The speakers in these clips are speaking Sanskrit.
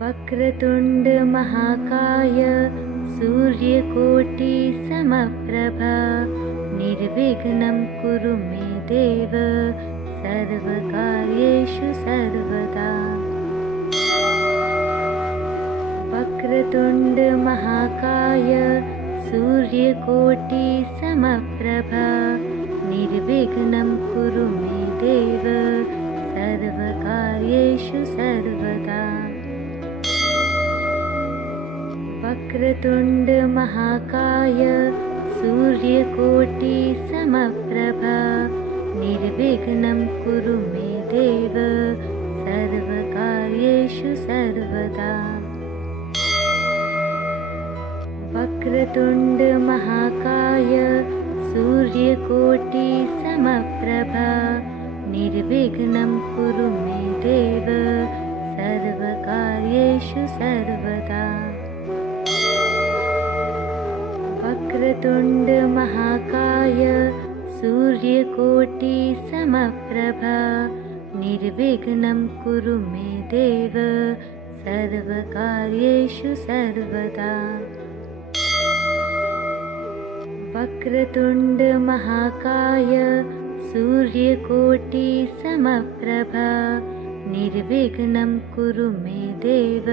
वक्रतुण्ड महाकाय सूर्यकोटि समप्रभा निर्विघ्नं कुरु मे देव सर्वकार्येषु सर्वदा। वक्रतुण्ड महाकाय सूर्यकोटि समप्रभा निर्विघ्नं कुरु मे देव सर्वकार्येषु सर्वदा। वक्रतुण्ड महाकाय सूर्यकोटि समप्रभा निर्विघ्नं कुरु मे देव सर्वकार्येषु सर्वदा। वक्रतुण्ड महाकाय सूर्यकोटि समप्रभा निर्विघ्नं कुरु मे देव सर्वकार्येषु सर्वदा। वक्रतुण्ड महाकाय सूर्यकोटि समप्रभा निर्विघ्नं कुरु मे देव सर्वकार्येषु सर्वदा। वक्रतुण्ड महाकाय सूर्यकोटि समप्रभा निर्विघ्नं कुरु मे देव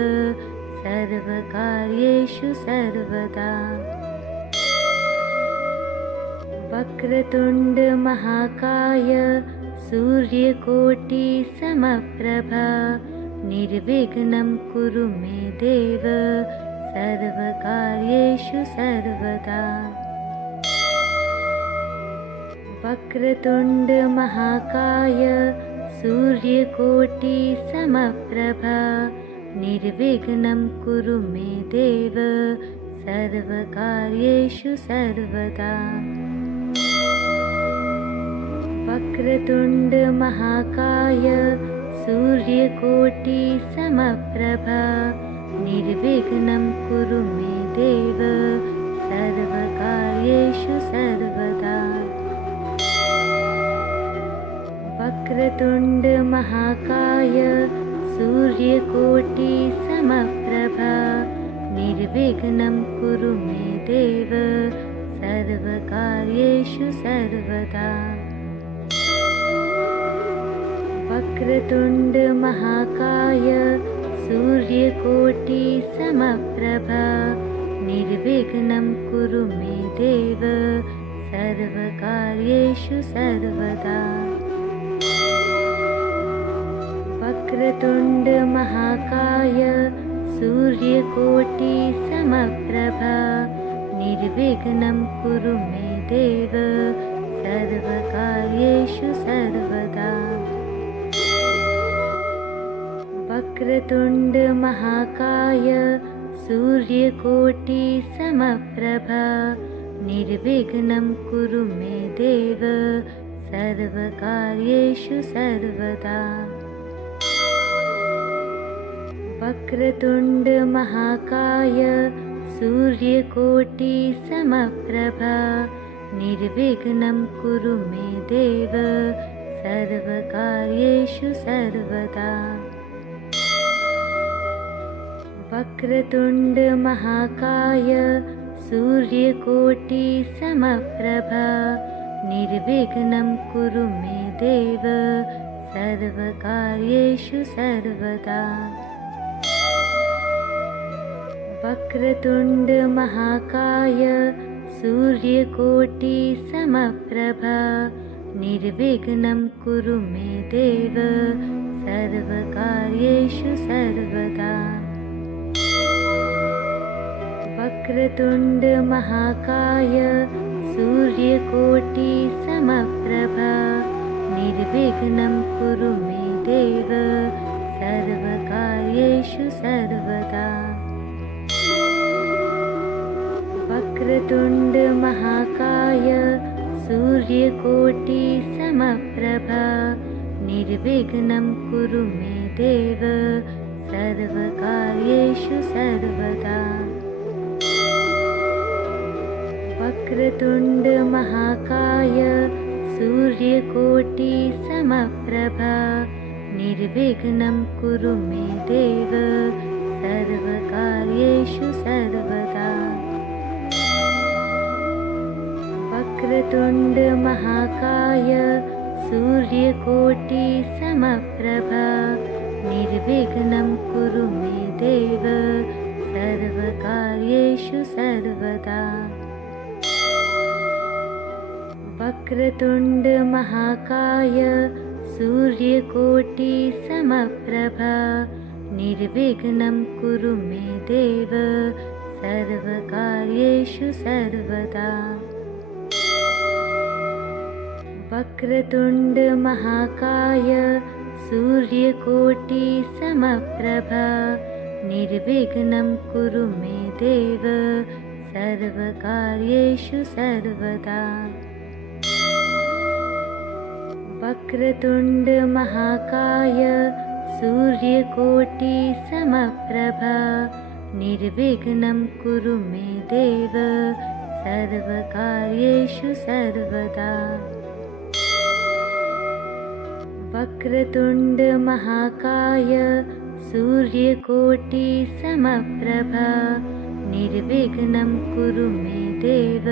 सर्वकार्येषु सर्वदा। वक्रतुण्ड महाकाय सूर्यकोटि समप्रभा निर्विघ्नं कुरु मे देव सर्वकार्येषु सर्वदा। वक्रतुण्ड महाकाय सूर्यकोटि समप्रभा निर्विघ्नं कुरु मे देव सर्वकार्येषु सर्वदा। वक्रतुण्ड महाकाय सूर्यकोटि समप्रभा निर्विघ्नं कुरु मे देव सर्वकार्येषु सर्वदा। वक्रतुण्ड महाकाय सूर्यकोटि समप्रभा निर्विघ्नं कुरु मे देव सर्वकार्येषु सर्वदा। वक्रतुण्ड महाकाय सूर्यकोटि समप्रभा निर्विघ्नं कुरु मे देव सर्वकार्येषु सर्वदा। वक्रतुण्ड महाकाय सूर्यकोटि समप्रभा निर्विघ्नं कुरु मे देव सर्वकार्येषु सर्वदा। वक्रतुण्ड महाकाय सूर्यकोटि समप्रभा निर्विघ्नं कुरु मे देव सर्वकार्येषु सर्वदा। वक्रतुण्ड महाकाय सूर्यकोटि समप्रभा निर्विघ्नं कुरु मे देव सर्वकार्येषु सर्वदा। वक्रतुण्ड महाकाय सूर्यकोटि समप्रभा निर्विघ्नं कुरु मे देव सर्वकार्येषु सर्वदा। वक्रतुण्ड महाकाय सूर्यकोटि समप्रभा निर्विघ्नं कुरु मे देव सर्वकार्येषु सर्वदा। वक्रतुण्ड महाकाय सूर्यकोटि समप्रभा निर्विघ्नं कुरु मे देव सर्वकार्येषु सर्वदा। वक्रतुण्ड महाकाय सूर्यकोटि समप्रभा निर्विघ्नं कुरु मे देव सर्वकार्येषु सर्वदा। वक्रतुण्ड महाकाय सूर्यकोटि समप्रभा निर्विघ्नं कुरु मे देव वक्रतुण्ड महाकाय सूर्यकोटि समप्रभा निर्विघ्नं कुरु मे देव सर्वकार्येषु सर्वदा। वक्रतुण्ड महाकाय सूर्यकोटि समप्रभा निर्विघ्नं कुरु मे देव सर्वकार्येषु सर्वदा। वक्रतुण्ड महाकाय सूर्यकोटि समप्रभा निर्विघ्नं कुरु मे देव सर्वकार्येषु सर्वदा। वक्रतुण्ड महाकाय सूर्यकोटि समप्रभा निर्विघ्नं कुरु मे देव सर्वकार्येषु सर्वदा। वक्रतुण्ड महाकाय सूर्यकोटि समप्रभा निर्विघ्नं कुरु मे देव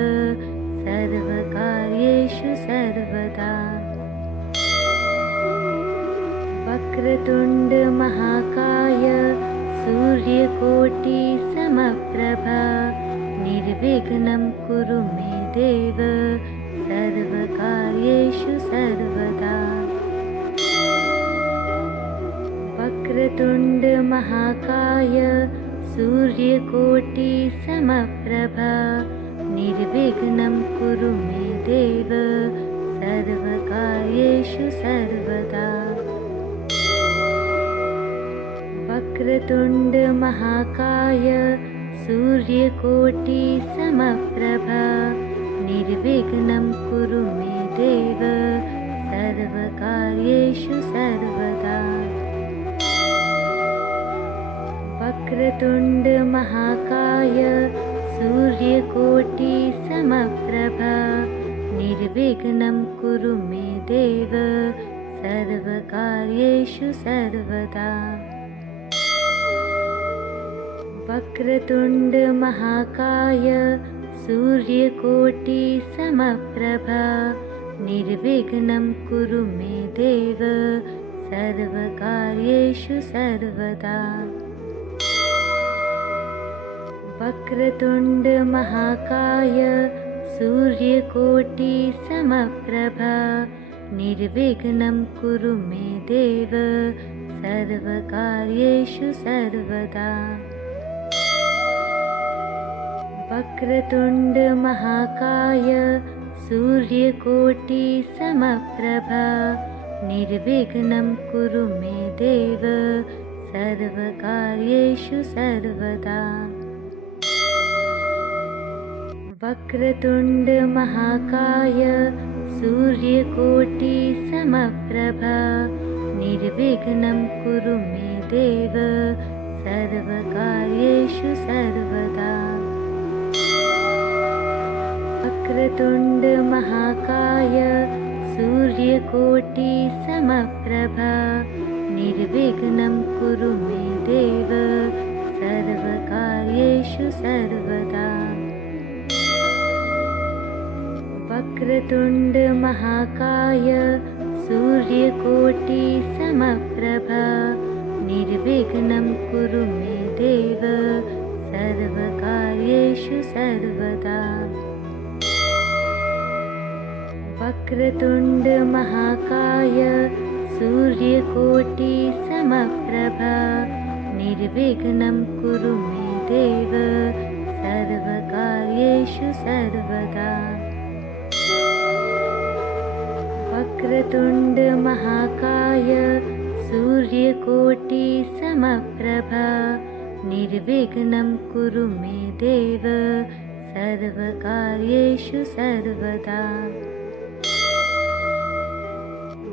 सर्वकार्येषु सर्वदा। वक्रतुण्ड महाकाय सूर्यकोटि समप्रभा निर्विघ्नं कुरु मे देव सर्वकार्येषु सर्वदा। वक्रतुण्ड महाकाय सूर्यकोटि समप्रभा निर्विघ्नं कुरु मे देव सर्वकार्येषु सर्वदा। वक्रतुण्ड महाकाय सूर्यकोटि समप्रभा निर्विघ्नं कुरु मे देव सर्वकार्येषु सर्वदा। वक्रतुण्ड महाकाय सूर्यकोटि समप्रभा निर्विघ्नं कुरु मे देव सर्वकार्येषु सर्वदा। वक्रतुण्ड महाकाय सूर्यकोटि समप्रभा निर्विघ्नं कुरु मे देव सर्वकार्येषु सर्वदा। वक्रतुण्ड महाकाय सूर्यकोटि समप्रभा निर्विघ्नं कुरु मे देव सर्वकार्येषु सर्वदा। वक्रतुण्ड महाकाय सूर्यकोटि समप्रभा निर्विघ्नं कुरु मे देव सर्वकार्येषु सर्वदा। वक्रतुण्ड महाकाय सूर्यकोटि समप्रभा निर्विघ्नं कुरु मे देव सर्वकार्येषु सर्वदा। वक्रतुण्ड महाकाय सूर्यकोटि समप्रभा निर्विघ्नं कुरु मे देव सर्वकार्येषु सर्वदा। वक्रतुण्ड महाकाय सूर्यकोटि समप्रभा निर्विघ्नं कुरु मे देव सर्वकार्येषु सर्वदा। वक्रतुण्ड महाकाय सूर्यकोटि समप्रभा निर्विघ्नं कुरु मे देव सर्वकार्येषु सर्वदा। वक्रतुण्ड महाकाय सूर्यकोटि समप्रभा निर्विघ्नं कुरु मे देव सर्वकार्येषु सर्वदा।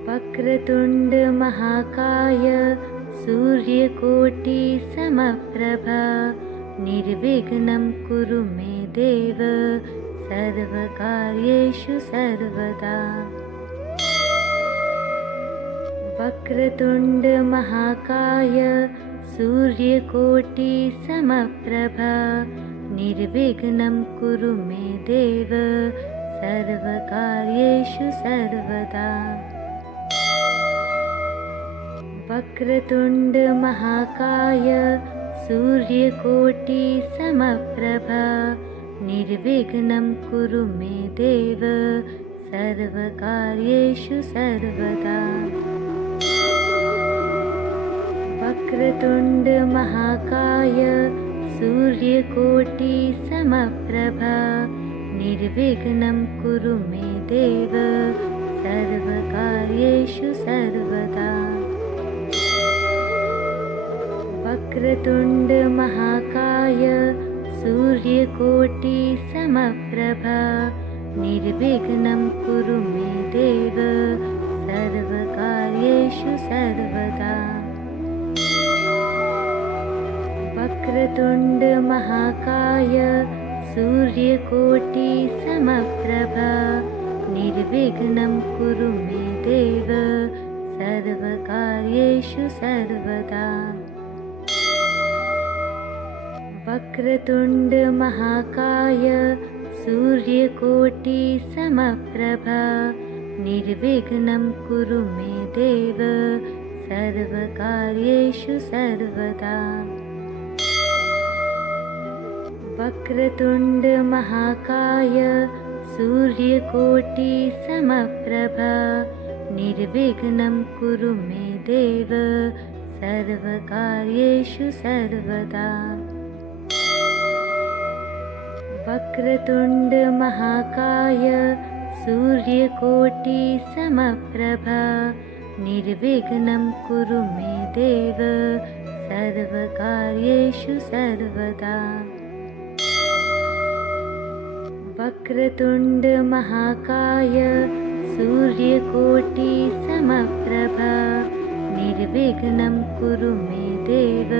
वक्रतुण्ड महाकाय सूर्यकोटि समप्रभा निर्विघ्नं कुरु मे देव सर्वकार्येषु सर्वदा। वक्रतुण्ड महाकाय सूर्यकोटि समप्रभा निर्विघ्नं कुरु मे देव सर्वकार्येषु सर्वदा। वक्रतुण्ड महाकाय सूर्यकोटिसमप्रभा निर्विघ्नं कुरु मे देव सर्वकार्येषु सर्वदा। वक्रतुण्ड महाकाय सूर्यकोटिसमप्रभा निर्विघ्नं कुरु मे देव सर्वकार्येषु सर्वदा। वक्रतुण्ड महाकाय सूर्यकोटिसमप्रभा निर्विघ्नं कुरु मे देव सर्वकार्येषु सर्वदा। वक्रतुण्ड महाकाय सूर्यकोटिसमप्रभा निर्विघ्नं कुरु मे देव सर्वकार्येषु सर्वदा। वक्रतुण्ड महाकाय सूर्यकोटिसमप्रभा निर्विघ्नं कुरु मे देव सर्वकार्येषु सर्वदा। वक्रतुण्ड महाकाय सूर्यकोटिसमप्रभा निर्विघ्नं कुरु मे देव सर्वकार्येषु सर्वदा। वक्रतुण्ड महाकाय सूर्यकोटिसमप्रभा निर्विघ्नं कुरु मे देव सर्वकार्येषु सर्वदा। वक्रतुण्ड महाकाय सूर्यकोटिसमप्रभा निर्विघ्नं कुरु मे देव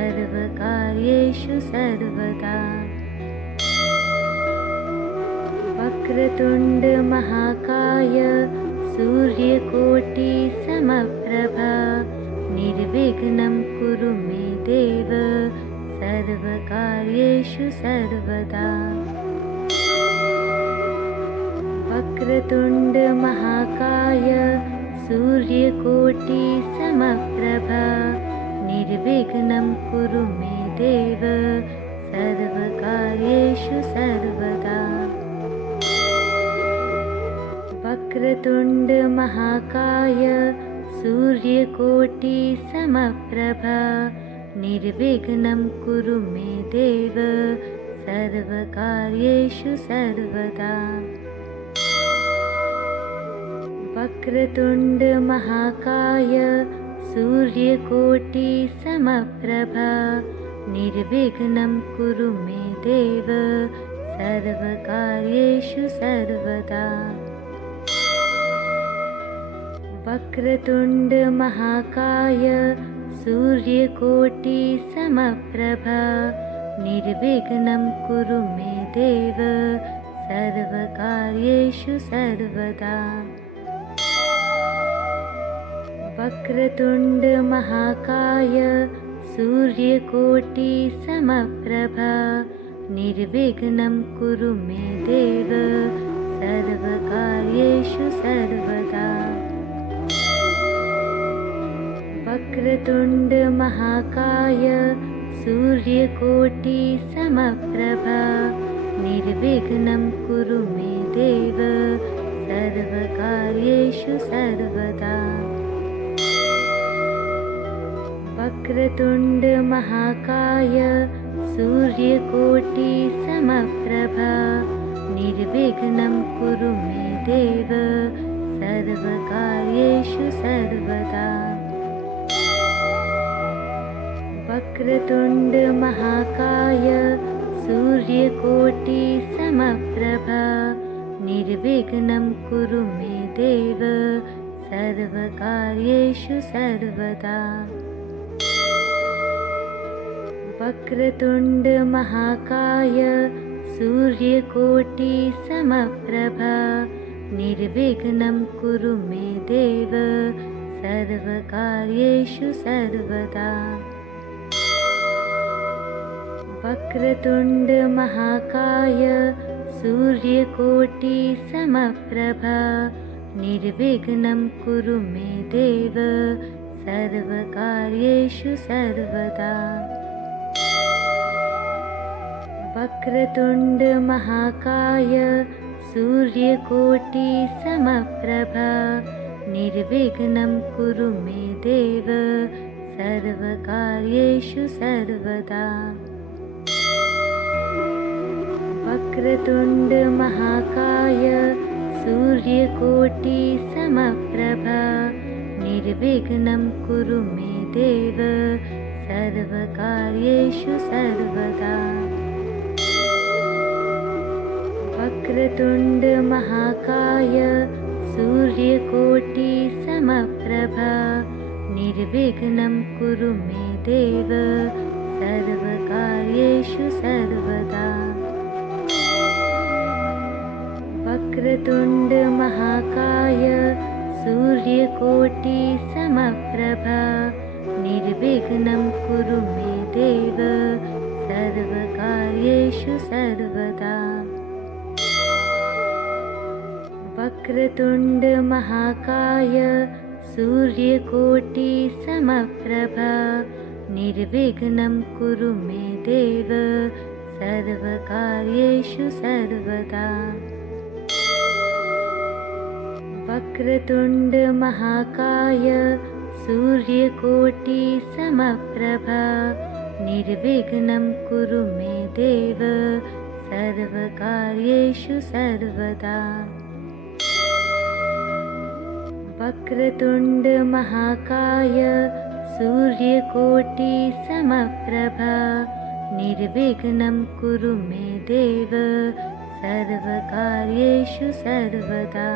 सर्वकार्येषु सर्वदा। वक्रतुण्ड महाकाय सूर्यकोटिसमप्रभा निर्विघ्नं कुरु मे देव सर्वकार्येषु सर्वदा। वक्रतुण्ड महाकाय सूर्यकोटिसमप्रभा निर्विघ्नं कुरु मे देव सर्वकार्येषु सर्वदा। वक्रतुण्ड महाकाय सूर्यकोटिसमप्रभा निर्विघ्नं कुरु मे देव सर्वकार्येषु सर्वदा। वक्रतुण्ड महाकाय सूर्यकोटिसमप्रभा निर्विघ्नं कुरु मे देव सर्वकार्येषु सर्वदा। वक्रतुण्ड महाकाय सूर्यकोटिसमप्रभा निर्विघ्नं कुरु मे देव सर्वकार्येषु सर्वदा। वक्रतुण्ड महाकाय सूर्यकोटिसमप्रभा निर्विघ्नं कुरु मे देव सर्वकार्येषु सर्वदा। वक्रतुण्ड महाकाय सूर्यकोटिसमप्रभा निर्विघ्नं कुरु मे देव सर्वकार्येषु सर्वदा। वक्रतुण्ड महाकाय सूर्यकोटिसमप्रभा निर्विघ्नं कुरु मे देव सर्वकार्येषु सर्वदा। वक्रतुण्ड महाकाय सूर्यकोटिसमप्रभा निर्विघ्नं कुरु मे देव सर्वकार्येषु सर्वदा। वक्रतुण्ड महाकाय सूर्यकोटिसमप्रभा निर्विघ्नं कुरु मे देव सर्वकार्येषु सर्वदा। वक्रतुण्ड महाकाय सूर्यकोटिसमप्रभा निर्विघ्नं कुरु मे देव सर्वकार्येषु सर्वदा। वक्रतुण्ड महाकाय सूर्यकोटिसमप्रभा निर्विघ्नं कुरु मे देव सर्वकार्येषु सर्वदा। वक्रतुण्ड महाकाय सूर्यकोटिसमप्रभा निर्विघ्नं कुरु मे देव सर्वकार्येषु सर्वदा। वक्रतुण्ड महाकाय सूर्यकोटिसमप्रभा निर्विघ्नं कुरु मे देव सर्वकार्येषु सर्वदा। वक्रतुण्ड महाकाय सूर्यकोटिसमप्रभा निर्विघ्नं कुरु मे देव सर्वकार्येषु सर्वदा। वक्रतुण्ड महाकाय सूर्यकोटिसमप्रभा निर्विघ्नं कुरु मे देव सर्वकार्येषु सर्वदा। वक्रतुण्ड महाकाय सूर्यकोटिसमप्रभा निर्विघ्नं कुरु मे देव सर्वकार्येषु सर्वदा। वक्रतुण्ड महाकाय सूर्यकोटिसमप्रभा निर्विघ्नं कुरु मे देव सर्वकार्येषु सर्वदा।